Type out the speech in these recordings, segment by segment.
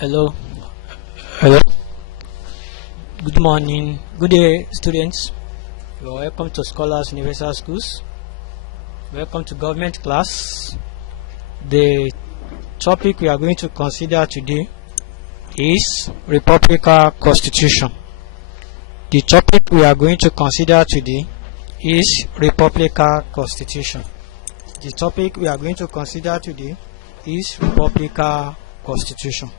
Hello, hello. Good morning, good day, students. You are welcome to Scholars Universal Schools. Welcome to government class. The topic we are going to consider today is Republican Constitution. The topic we are going to consider today is Republican Constitution. The topic we are going to consider today is Republican Constitution.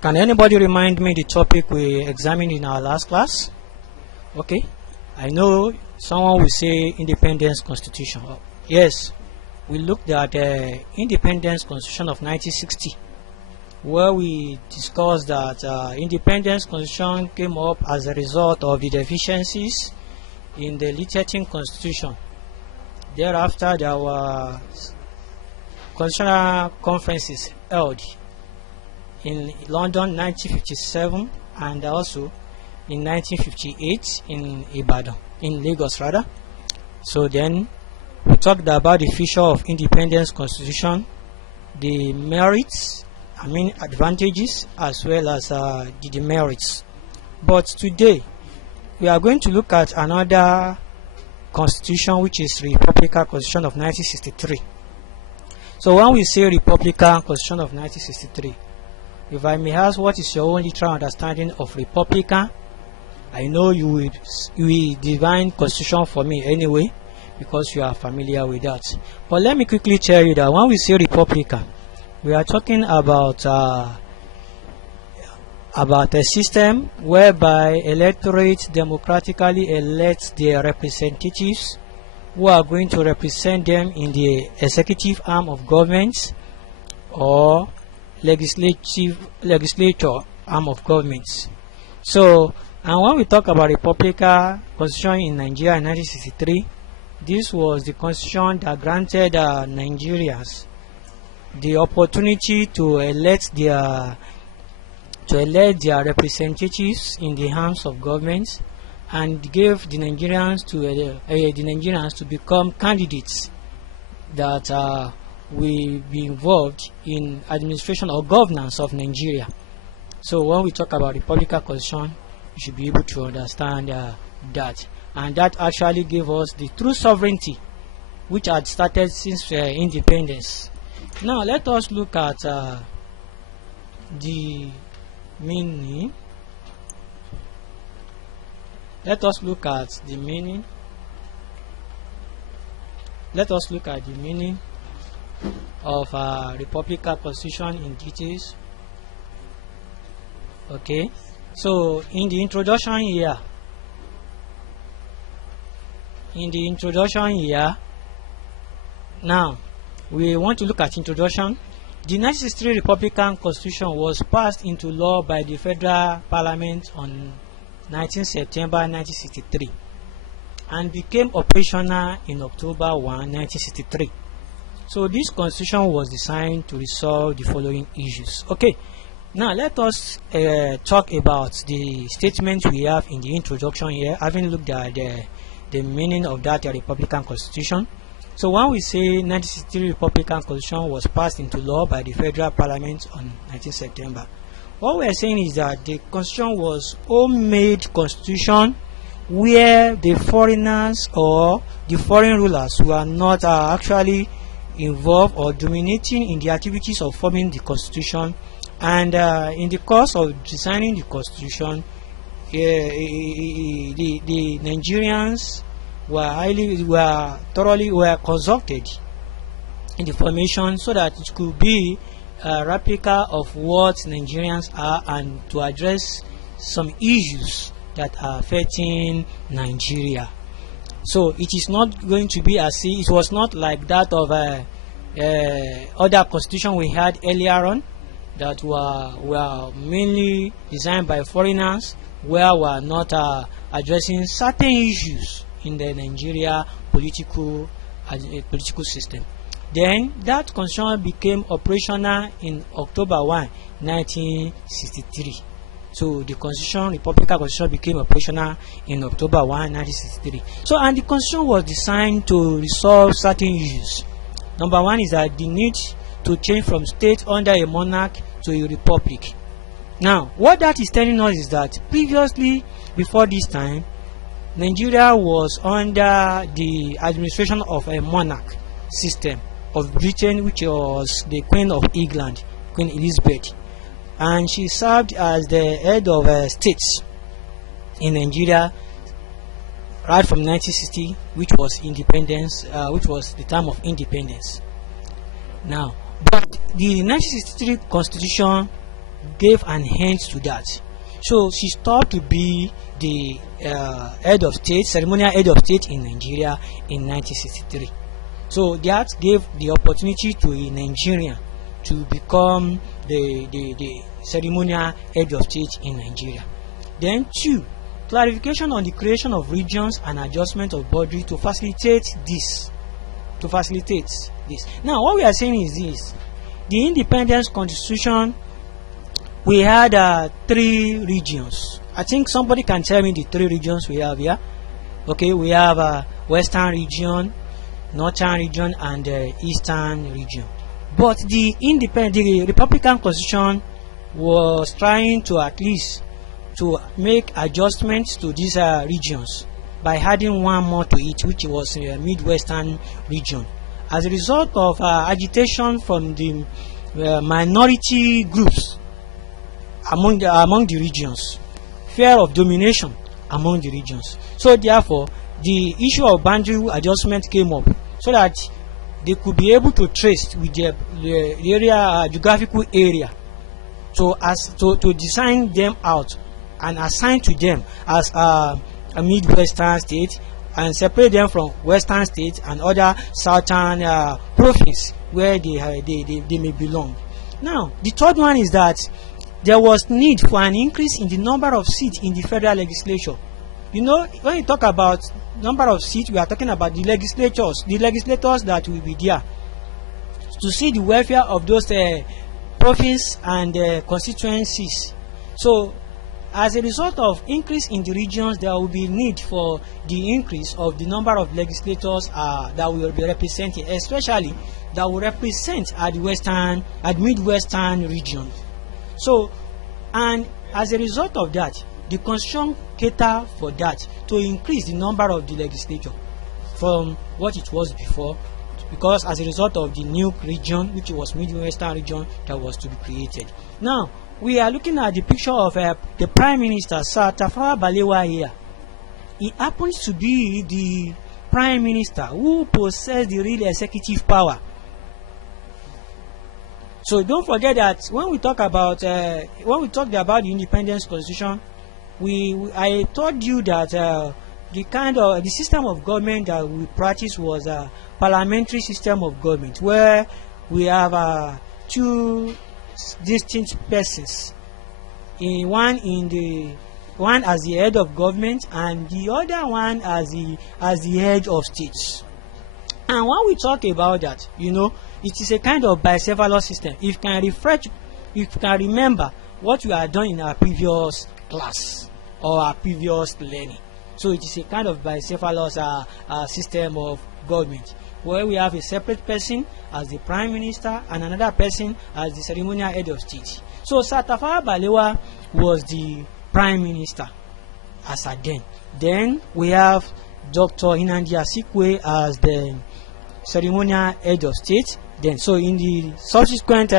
Can anybody remind me the topic we examined in our last class? Okay, I know someone will say Independence Constitution. Yes, we looked at the Independence Constitution of 1960, where we discussed that Independence Constitution came up as a result of the deficiencies in the late 13th Constitution. Thereafter, there were constitutional conferences held in London 1957 and also in 1958 in Ibadan, in Lagos rather. So then we talked about the feature of Independence Constitution, the merits, advantages, as well as the demerits. But today we are going to look at another constitution, which is Republican Constitution of 1963. So when we say Republican Constitution of 1963, if I may ask, what is your own literal understanding of Republican? I know you will define Constitution for me anyway, because you are familiar with that. But let me quickly tell you that when we say Republican, we are talking about a system whereby electorate democratically elects their representatives who are going to represent them in the executive arm of government or legislature arm of government. So, and when we talk about Republican Constitution in Nigeria in 1963, this was the constitution that granted Nigerians the opportunity to elect their representatives in the arms of government, and gave the Nigerians to become candidates that will be involved in administration or governance of Nigeria. So when we talk about Republican Constitution, you should be able to understand that, and that actually gave us the true sovereignty which had started since independence. Now let us look at the meaning. Let us look at the meaning of Republican Constitution in details. Okay, so in the introduction here, now we want to look at introduction. The 1963 Republican Constitution was passed into law by the Federal Parliament on 19 September 1963 and became operational in October 1, 1963. So this constitution was designed to resolve the following issues. Okay, now let us talk about the statement we have in the introduction here, having looked at the meaning of that Republican Constitution. So when we say 1963 Republican Constitution was passed into law by the Federal Parliament on 19 September, what we are saying is that the Constitution was homemade Constitution where the foreigners or the foreign rulers were not actually involved or dominating in the activities of forming the Constitution, and in the course of designing the Constitution, the Nigerians were thoroughly consulted in the formation so that it could be a replica of what Nigerians are, and to address some issues that are affecting Nigeria. So it is not going to be as if it was not like that of other constitution we had earlier on that were mainly designed by foreigners, where we are not addressing certain issues in the Nigeria political system. Then that constitution became operational in October 1, 1963. So the Republican Constitution became operational in October 1, 1963. So, and the Constitution was designed to resolve certain issues. Number one is that the need to change from state under a monarch to a republic. Now, what that is telling us is that previously, before this time, Nigeria was under the administration of a monarch system of Britain, which was the Queen of England, Queen Elizabeth, and she served as the head of states in Nigeria right from 1960, which was independence, which was the time of independence. Now, but the 1963 Constitution gave an end to that. So she stopped to be the head of state, ceremonial head of state in Nigeria in 1963. So that gave the opportunity to a Nigerian to become the ceremonial head of state in Nigeria. Then 2, clarification on the creation of regions and adjustment of boundaries to facilitate this. Now, what we are saying is this: the Independence Constitution, we had 3 regions. I think somebody can tell me the 3 regions we have here. Okay, we have Western region, Northern region, and Eastern region. But the Republican Constitution was trying to at least to make adjustments to these regions by adding one more to it, which was Midwestern region. As a result of agitation from the minority groups among the regions, fear of domination among the regions. So therefore, the issue of boundary adjustment came up so that they could be able to trace with the area, geographical area, to design them out and assign to them as a Midwestern state, and separate them from Western states and other Southern provinces where they may belong. Now, the third one is that there was need for an increase in the number of seats in the federal legislature. You know, when you talk about number of seats, we are talking about the legislators that will be there to see the welfare of those provinces and constituencies. So, as a result of increase in the regions, there will be need for the increase of the number of legislators that will be represented, especially that will represent at the Midwestern region. So, and as a result of that, the Constitution cater for that, to increase the number of the legislature from what it was before, because as a result of the new region, which was Midwestern region, that was to be created. Now, we are looking at the picture of the Prime Minister, Sir Tafawa Balewa here. He happens to be the Prime Minister who possesses the real executive power. So don't forget that when we talked about the Independence Constitution, I told you that the system of government that we practice was a parliamentary system of government, where we have 2 distinct persons, one as the head of government and the other one as the head of states. And when we talk about that, you know, it is a kind of bicephalous system. If you can remember what we had done in our previous class or our previous learning. So it is a kind of bicephalous system of government, where we have a separate person as the Prime Minister and another person as the ceremonial head of state. So Sir Tafawa Balewa was the Prime Minister as at then. Then we have Dr. Nnamdi Azikiwe as the ceremonial head of state. Then, so in the subsequent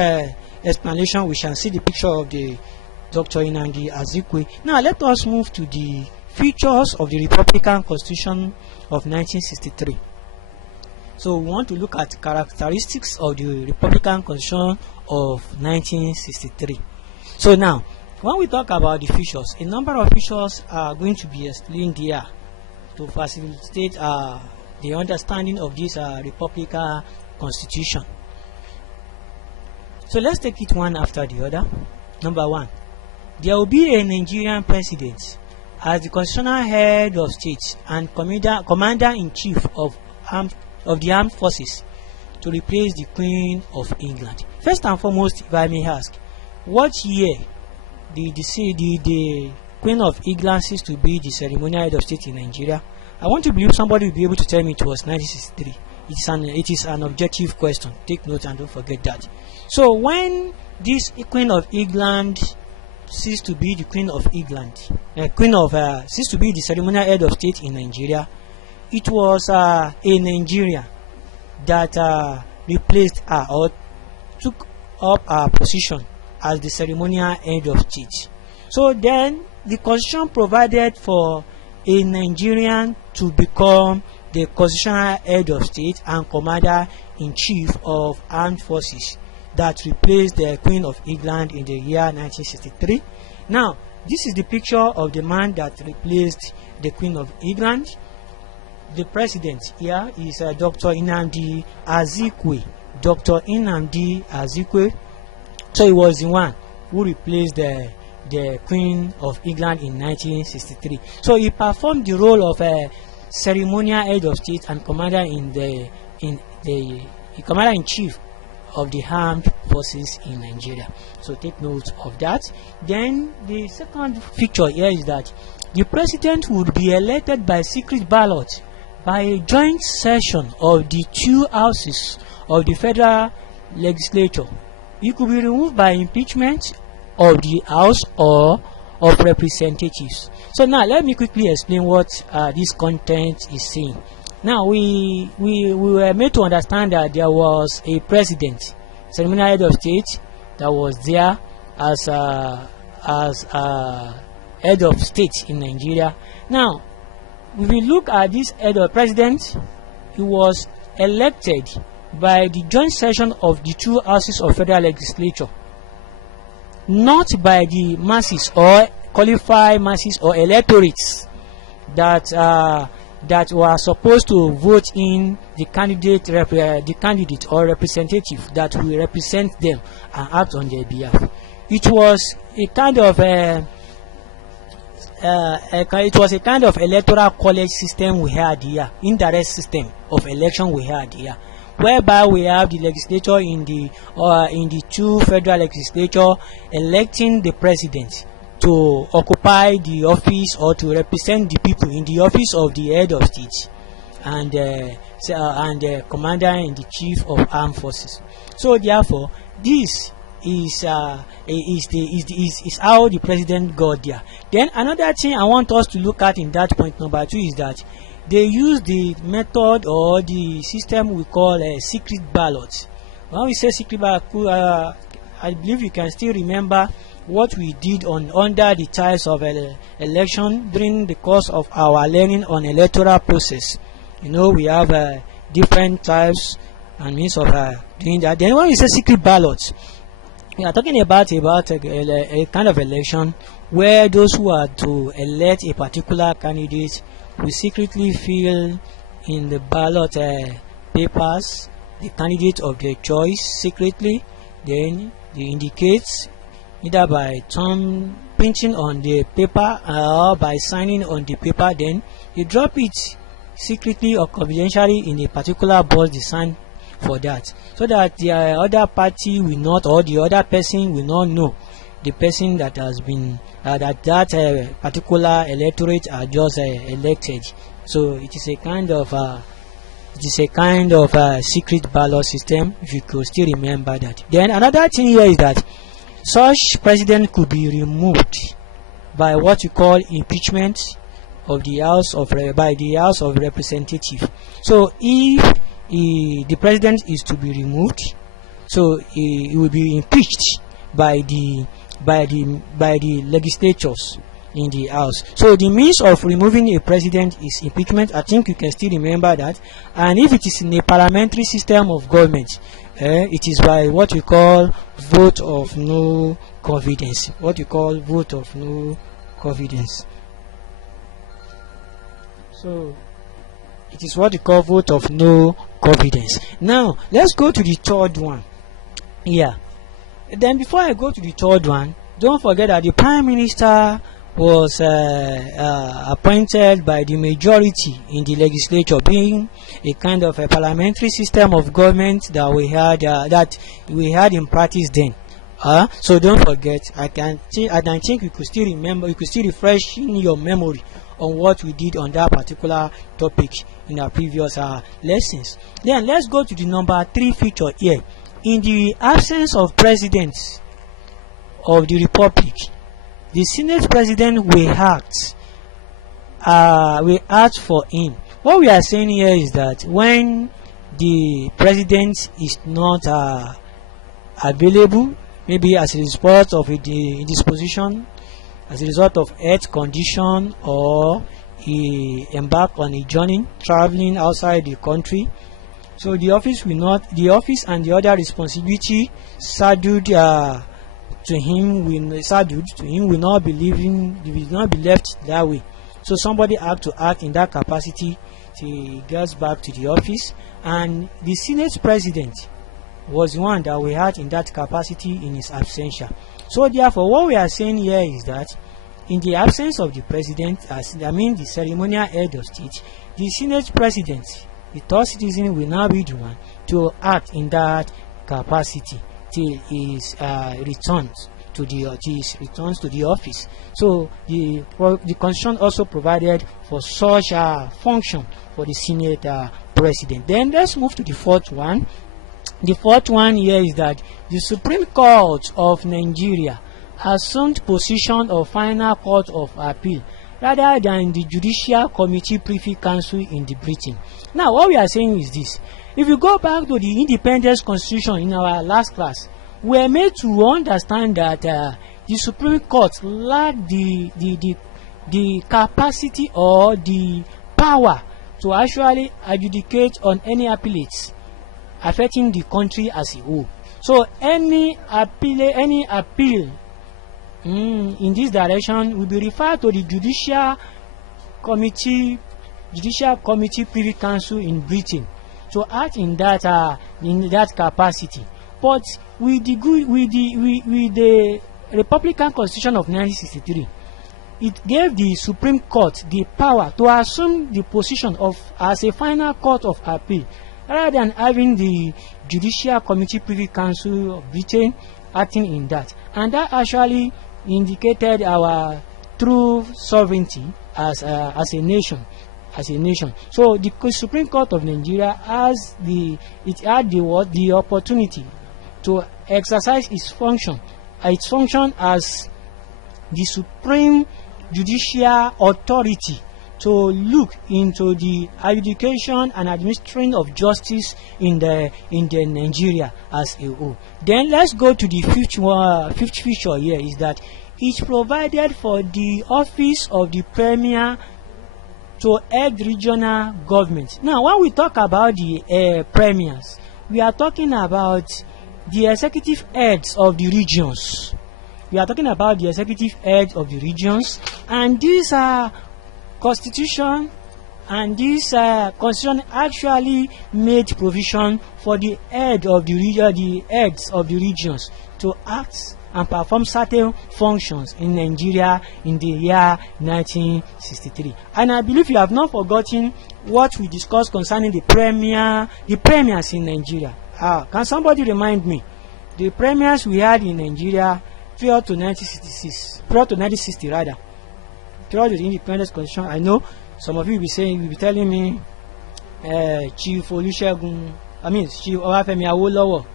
explanation, we shall see the picture of the Dr. Nnamdi Azikiwe. Now, let us move to the features of the Republican Constitution of 1963. So, we want to look at characteristics of the Republican Constitution of 1963. So, now, when we talk about the features, a number of features are going to be explained here to facilitate the understanding of this Republican Constitution. So let's take it one after the other. Number 1, there will be a Nigerian president as the constitutional head of state and commander-in-chief of the armed forces to replace the Queen of England. First and foremost, if I may ask, what year did the Queen of England cease to be the ceremonial head of state in Nigeria? I want to believe somebody will be able to tell me it was 1963. it is an objective question. Take note and don't forget that. So when this Queen of England ceased to be the Queen of England, ceased to be the ceremonial head of state in Nigeria, it was a Nigeria that replaced her or took up her position as the ceremonial head of state. So then the constitution provided for a Nigerian to become the constitutional head of state and commander-in-chief of armed forces that replaced the Queen of England in the year 1963. Now, this is the picture of the man that replaced the Queen of England. The president here is Dr. Nnamdi Azikiwe. Dr. Nnamdi Azikiwe. So he was the one who replaced the Queen of England in 1963. So he performed the role of a ceremonial head of state and commander-in-chief of the armed forces in Nigeria. So take note of that. Then the second feature here is that the president would be elected by secret ballot by a joint session of the two houses of the federal legislature. He could be removed by impeachment of the House or of Representatives. So now let me quickly explain what this content is saying. Now we were made to understand that there was a president, ceremonial head of state, that was there as head of state in Nigeria. Now, if we look at this head of president, he was elected by the joint session of the two houses of federal legislature, not by the masses or qualified masses or electorates that were supposed to vote in the candidate or representative that will represent them and act on their behalf. It was a kind of electoral college system we had here, indirect system of election we had here, whereby we have the legislature in the two federal legislature electing the president to occupy the office or to represent the people in the office of the head of state and commander-in-chief of armed forces. So therefore, this is how the president got there. Then another thing I want us to look at in that point number 2 is that they use the method or the system we call a secret ballot. When we say secret ballot, I believe you can still remember what we did under the types of election during the course of our learning on electoral process. You know, we have different types and means of doing that. Then when we say secret ballots, we are talking about a kind of election where those who are to elect a particular candidate will secretly fill in the ballot papers the candidate of their choice secretly. Then they indicate either by thumb printing on the paper or by signing on the paper. Then they drop it secretly or confidentially in a particular box designed for that, so that the other party will not, or the other person will not know the person that has been that particular electorate are just elected. So it is a kind of secret ballot system, if you could still remember that. Then another thing here is that such president could be removed by what you call impeachment of the House of Representatives. So if the president is to be removed, so he will be impeached by the legislatures in the House. So the means of removing a president is impeachment. I think you can still remember that. And if it is in a parliamentary system of government, it is by what we call vote of no confidence. What we call vote of no confidence. So it is what we call vote of no confidence. Now let's go to the third one. Yeah. Then before I go to the third one, don't forget that the Prime Minister was appointed by the majority in the legislature, being a kind of a parliamentary system of government that we had in practice then. So don't forget. I think you could still remember, you could still refresh in your memory on what we did on that particular topic in our previous lessons. Then let's go to the number 3 feature here. In the absence of presidents of the republic, the Senate president will act for him. What we are saying here is that when the president is not available, maybe as a result of the indisposition, as a result of health condition, or he embark on a journey traveling outside the country, so the office and the other responsibility saddled to him will not be left that way. So somebody have to act in that capacity till he gets back to the office, and the Senate president was the one that we had in that capacity in his absentia. So therefore, what we are saying here is that in the absence of the president, the ceremonial head of state, the Senate president, the third citizen, will now be the one to act in that capacity till his returns to the office. So the constitution also provided for such a function for the Senate president. Then let's move to the fourth one. The fourth one here is that the Supreme Court of Nigeria assumed position of final court of appeal rather than the Judicial Committee Privy Council in the Britain. Now, what we are saying is this: if you go back to the Independence Constitution in our last class, we are made to understand that the Supreme Court lacked the capacity or the power to actually adjudicate on any appeals affecting the country as a whole. So any appeal in this direction will be referred to the Judicial Committee Privy Council in Britain to act in that capacity. But with the Republican Constitution of 1963, it gave the Supreme Court the power to assume the position as a final court of appeal, rather than having the Judicial Committee Privy Council of Britain acting in that. And that actually indicated our true sovereignty as a nation. So the Supreme Court of Nigeria had the opportunity to exercise its function as the supreme judicial authority to look into the adjudication and administration of justice in the Nigeria as a whole. Then let's go to the fifth feature here, is that it provided for the office of the premier to head regional government. Now, when we talk about the premiers, we are talking about the executive heads of the regions. And these are constitution actually made provision for the heads of the regions to act and perform certain functions in Nigeria in the year 1963. And I believe you have not forgotten what we discussed concerning the premiers in Nigeria. Can somebody remind me? The premiers we had in Nigeria prior to 1960 rather. Prior to the Independence Constitution, I know some of you will be telling me Chief Olusegun, Chief Obafemi Awolowo,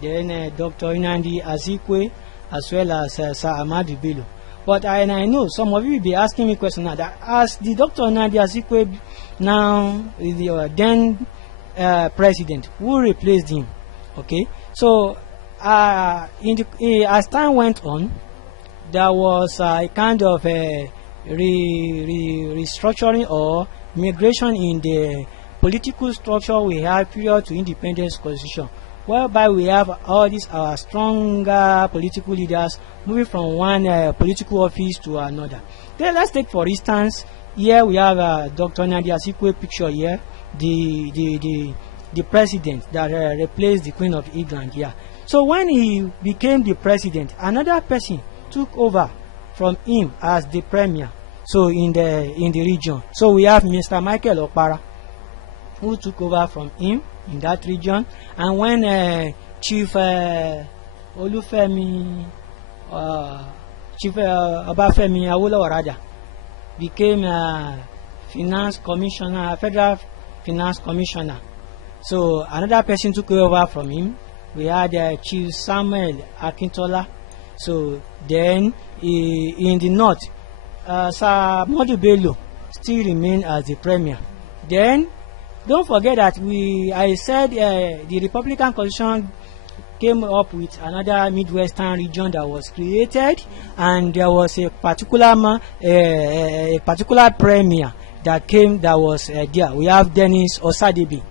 then Dr. Nnamdi Azikiwe, as well as Sir Ahmadu Bello. But I know some of you will be asking me questions now, that as the Dr. Nnamdi Azikiwe now is the then president, who replaced him? Okay, so as time went on, there was a kind of a restructuring or migration in the political structure we had prior to Independence Constitution, whereby we have all these our stronger political leaders moving from one political office to another. Then let's take, for instance, here we have Dr. Nnamdi Azikiwe picture here, the president that replaced the Queen of England here. So when he became the president, another person took over from him as the premier. So in the region, so we have Mr. Michael Okpara, who took over from him in that region. And when Chief Obafemi Awolowo became finance commissioner, federal finance commissioner. So another person took over from him. We had Chief Samuel Akintola. So then in the north, Sir Modu Bello still remained as the premier. Then don't forget that I said the Republican Constitution came up with another Midwestern region that was created, and there was a particular premier that was there. We have Dennis Osadebe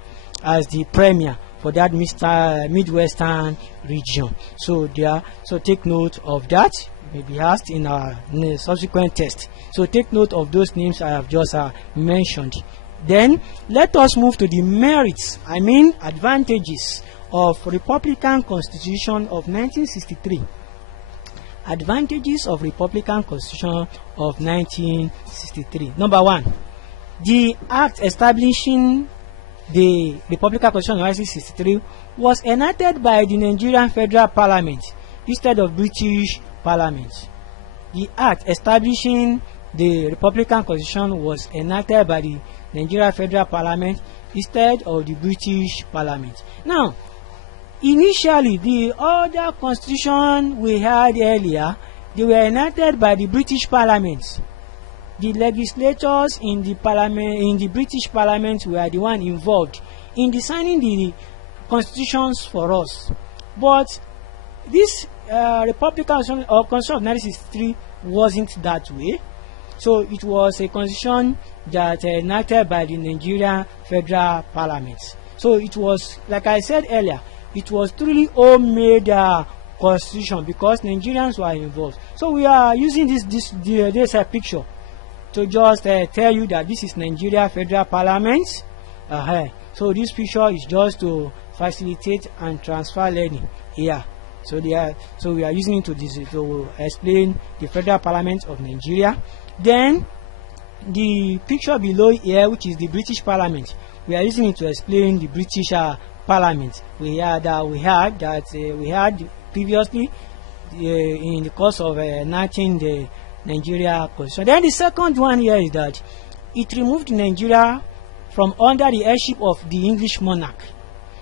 as the premier for that Midwestern region. So take note of that. May be asked in a subsequent test. So take note of those names I have just mentioned. Then let us move to the merits, advantages of Republican Constitution of 1963. Advantages of Republican Constitution of 1963. Number one, the act establishing the Republican Constitution of 1963 was enacted by the Nigerian Federal Parliament instead of British Parliament. The act establishing the Republican Constitution was enacted by the Nigerian Federal Parliament instead of the British Parliament. Now, initially, the other constitution we had earlier, they were enacted by the British Parliament. The legislators in the British Parliament were the one involved in designing the constitutions for us. But this Republican Constitution of 1963 wasn't that way. So it was a constitution that enacted by the Nigerian Federal Parliament. So it was, like I said earlier, it was truly homemade constitution because Nigerians were involved. So we are using this picture to just tell you that this is Nigeria Federal Parliament. So this picture is just to facilitate and transfer learning here. So we are using it to explain the Federal Parliament of Nigeria. Then the picture below here, which is the British Parliament, we are using it to explain the British Parliament. We had previously in the course of enacting the Nigeria Constitution. Then the second one here is that it removed Nigeria from under the headship of the English monarch.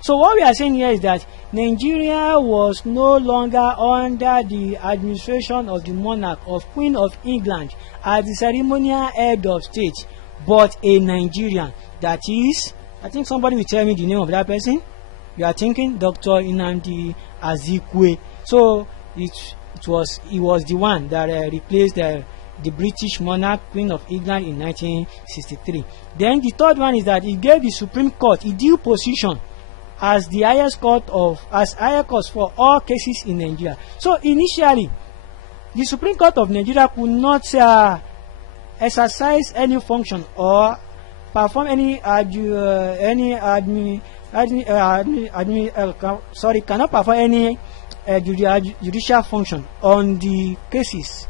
So what we are saying here is that Nigeria was no longer under the administration of the monarch, of Queen of England, as the ceremonial head of state, but a Nigerian. That is, I think somebody will tell me the name of that person. You are thinking Dr. Nnamdi Azikiwe. So he was the one that replaced the British monarch, Queen of England, in 1963. Then the third one is that he gave the Supreme Court a due position as the highest court for all cases in Nigeria. So initially, the Supreme Court of Nigeria could not exercise any function or perform cannot perform any judicial function on the cases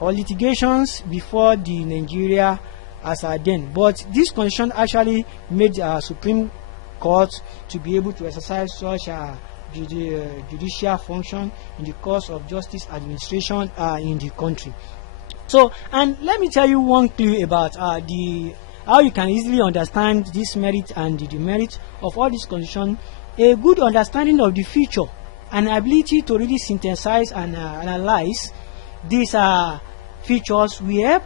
or litigations before the Nigeria as then. But this constitution actually made Supreme Court to be able to exercise such a judicial function in the course of justice administration in the country. So, and let me tell you one clue about how you can easily understand this merit and the demerit of all this constitution. A good understanding of the feature and ability to really synthesize and analyze these features will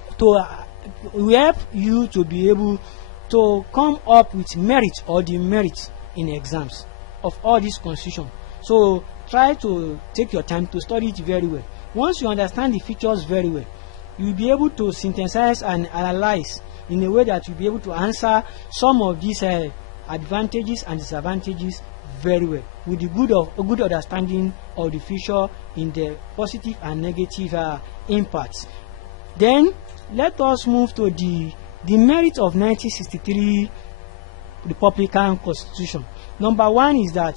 help you to be able to come up with merit or demerit in exams of all this constitution. So try to take your time to study it very well. Once you understand the features very well, you will be able to synthesize and analyze in a way that you'll be able to answer some of these advantages and disadvantages very well, with the good understanding of the feature in the positive and negative impacts. Then let us move to the merit of 1963 Republican Constitution. Number one is that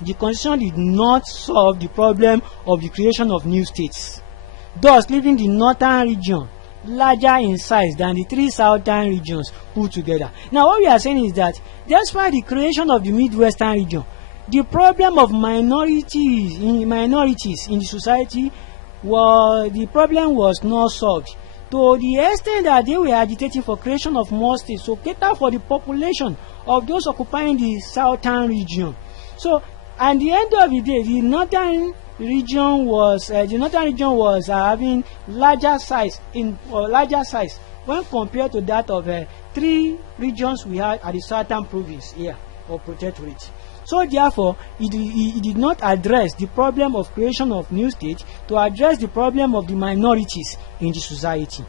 the Constitution did not solve the problem of the creation of new states, thus leaving the northern region larger in size than the three southern regions put together. Now what we are saying is that despite the creation of the Midwestern region, the problem of minorities in the society the problem was not solved. to the extent that they were agitating for creation of more states to cater for the population of those occupying the southern region. So at the end of the day, the northern region was having larger size when compared to that of 3 regions we had at the southern province here or protectorate. So therefore, it did not address the problem of creation of new states to address the problem of the minorities in the society.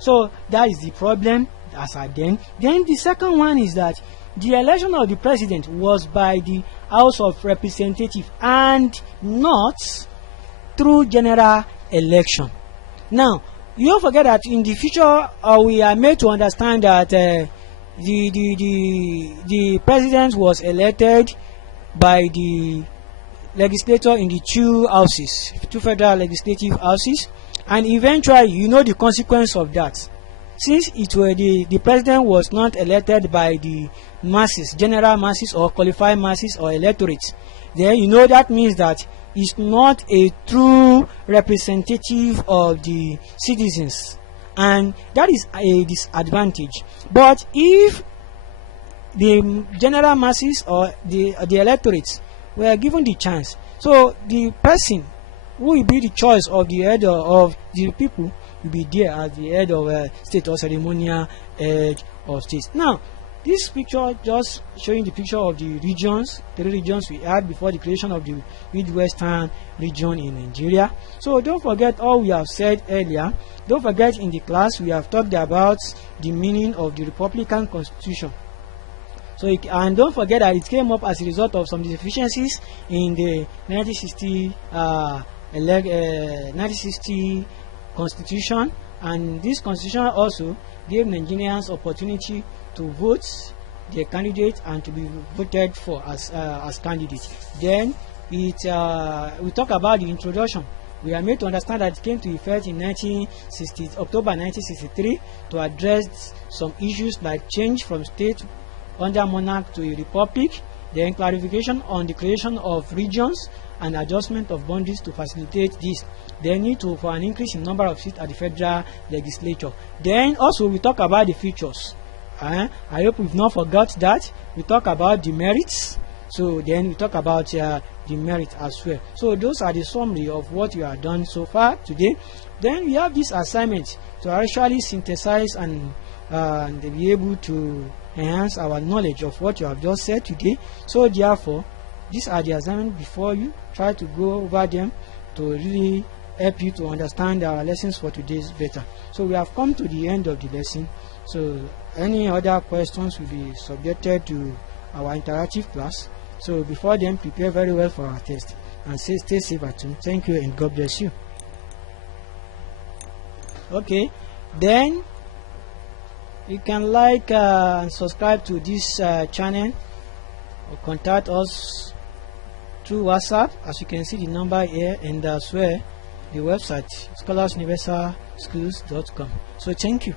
So that is the problem as at then. Then the second one is that the election of the president was by the House of Representatives and not through general election. Now, you don't forget that in the future we are made to understand that the president was elected by the legislature in the 2 houses, 2 federal legislative houses, and eventually you know the consequence of that. Since the president was not elected by the masses, general masses or qualified masses or electorates, then you know that means that is not a true representative of the citizens, and that is a disadvantage. But if the general masses or the electorates were given the chance, so the person who will be the choice of the head of the people will be there as the head of state or ceremonial head of state. Now, this picture just showing the picture of the regions, 3 regions we had before the creation of the Midwestern region in Nigeria. So don't forget all we have said earlier. Don't forget in the class we have talked about the meaning of the Republican Constitution. So and don't forget that it came up as a result of some deficiencies in the 1960 Constitution, and this Constitution also gave Nigerians opportunity to vote their candidate and to be voted for as candidates. Then we talk about the introduction. We are made to understand that it came to effect in October 1963 to address some issues like change from state under monarch to a republic, then clarification on the creation of regions and adjustment of boundaries to facilitate this. They need for an increase in number of seats at the federal legislature. Then also we talk about the features. I hope we've not forgot that. We talk about demerits. So then we talk about the merit as well. So those are the summary of what you have done so far today. Then we have this assignment to actually synthesize and be able to enhance our knowledge of what you have just said today. So therefore, these are the assignments before you. Try to go over them to really help you to understand our lessons for today better. So we have come to the end of the lesson. So any other questions will be subjected to our interactive class. So before then, prepare very well for our test and stay safe at home. Thank you and God bless you. Okay, then you can like and subscribe to this channel or contact us through WhatsApp. As you can see the number here, and as well the website scholarsuniversalschools.com. So thank you.